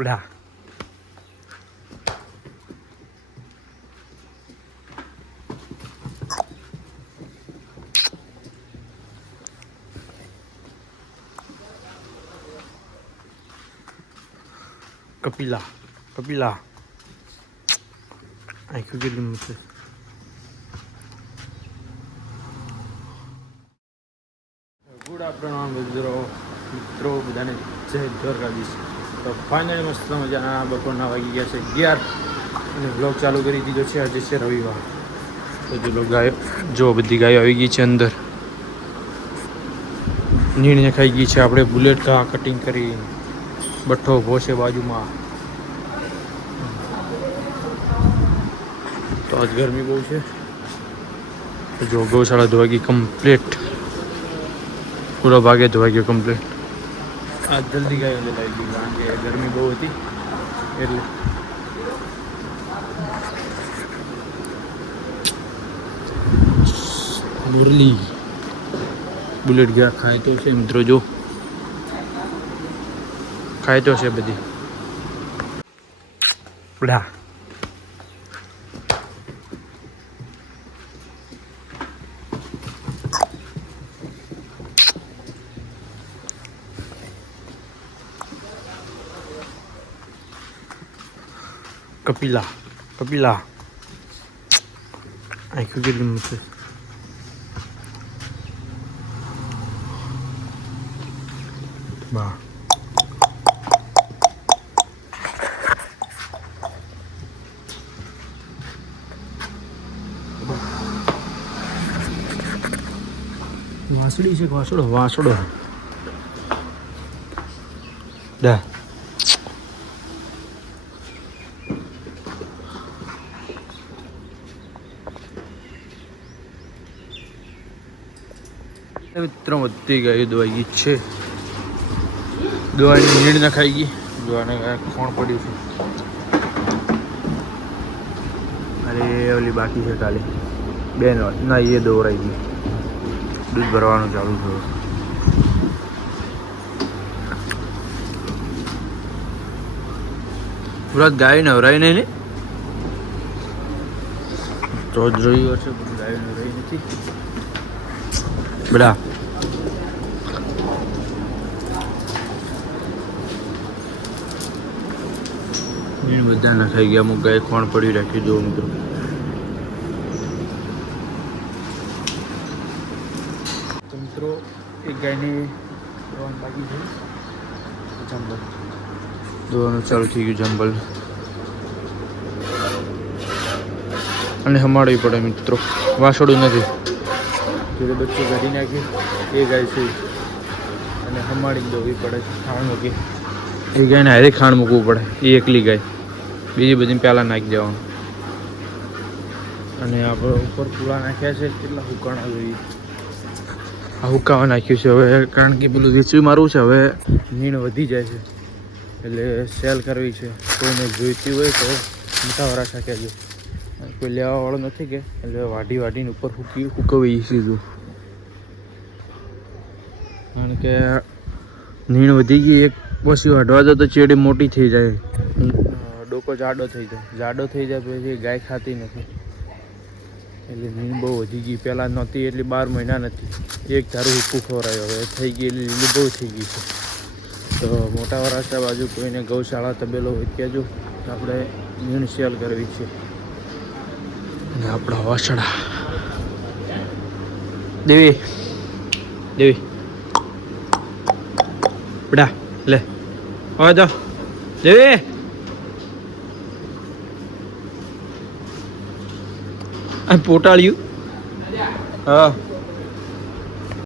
Udah. Kapila. આખું કેટલું મોટું. ગુડ આફ્ટરનૂન મિત્રો બધાને જય દ્વારકાધીશ. તો ફાઇનલી મસ્ત મજાના બપોરના વાગી ગયા છે 11 અને બ્લોગ ચાલુ કરી દીધો છે. આજે છે રવિવાર. તો જો ગાયો જો બધી ગાયો આવી ગઈ છે અંદર. નીણને ખાઈ ગઈ છે. આપણે બુલેટ કટિંગ કરી બઠ્ઠો ઊભો છે બાજુમાં. તો આજ ગરમી બહુ છે. જો ગૌશાળા ધોવા ગઈ કમ્પ્લીટ. પૂરો ભાગે ધોવાઈ ગયો કમ્પ્લીટ. આજ જલ્દી ગાયો જલાવી ગઈ કારણ કે ગરમી બહુ હતી એટલે. મુરલી બુલેટ ગયા ખાય તો છે મિત્રો. જો ખાય તો છે બધી. બડા કપિલા આખું કેટલું મોટું. વાહ વાસડી છે. વાસડો દા મિત્રો બધી ગાયો દવાઈ ગઈ છે. દવાની નીડ ના ખાઈ ગઈ. દવાને ખોણ પડ્યું છે. અરે ઓલી બાકી છે કાલે બેન ના એ દોરાઈ ગઈ. દૂધ ભરવાનું ચાલુ થયું. સુરત ગાય નવરાય નહીં ને તો જ રહ્યો છે પણ ગાય નવરાઈ નથી બધા. બધા નખાઈ ગયા. અમુક ગાય ખોણ પડી રાખી દો મિત્રો. તો મિત્રો એક ગાયની દોવાનું બાકી છે. જંબલ દોવાનું ચાલુ થઈ ગયું. જંબલ અને હમાડવી પડે મિત્રો. વાસોડું નથી. જોડે બચ્ચું કાઢી નાખી એ ગાય છે અને હમાડી દોવી પડે છે. ખાણ મૂકી એ ગાયને હારે ખાણ મૂકવું પડે. એ એકલી ગાય. બીજી બધી પહેલાં નાખી દેવાનું. અને આપણે ઉપર પૂળા નાખ્યા છે. કેટલા હુકાણા જોઈએ. આ હુકાવા નાખ્યું છે હવે કારણ કે પેલું વેચવી મારવું છે. હવે નીણ વધી જાય છે એટલે સેલ કરવી છે. કોઈને જોઈતી હોય તો મોટા વરાછા કહેજો. કોઈ લેવાવાળો નથી કે એટલે વાઢીને ઉપર હુકવી સીધું. કારણ કે નીણ વધી ગઈ. એક પછી વાઢવા દો તો ચેડી મોટી થઈ જાય. ડોકો જાડો થઈ જાય પછી ગાય ખાતી નથી. એટલે નીણ બહુ વધી ગઈ. પહેલાં નહોતી એટલી 12 મહિના નથી. એક ધારું હુકું ખવડાયો હવે થઈ ગઈ એટલે લીલી બહુ થઈ ગઈ છે. તો મોટા વરાછા બાજુ કોઈને ગૌશાળા તબેલો હોય કહેજો. તો આપણે નીણ સેલ કરવી છે. અને આપણા વાસડા દેવી બડા લે હવે તો દેવી આ પોટાળ્યું. હા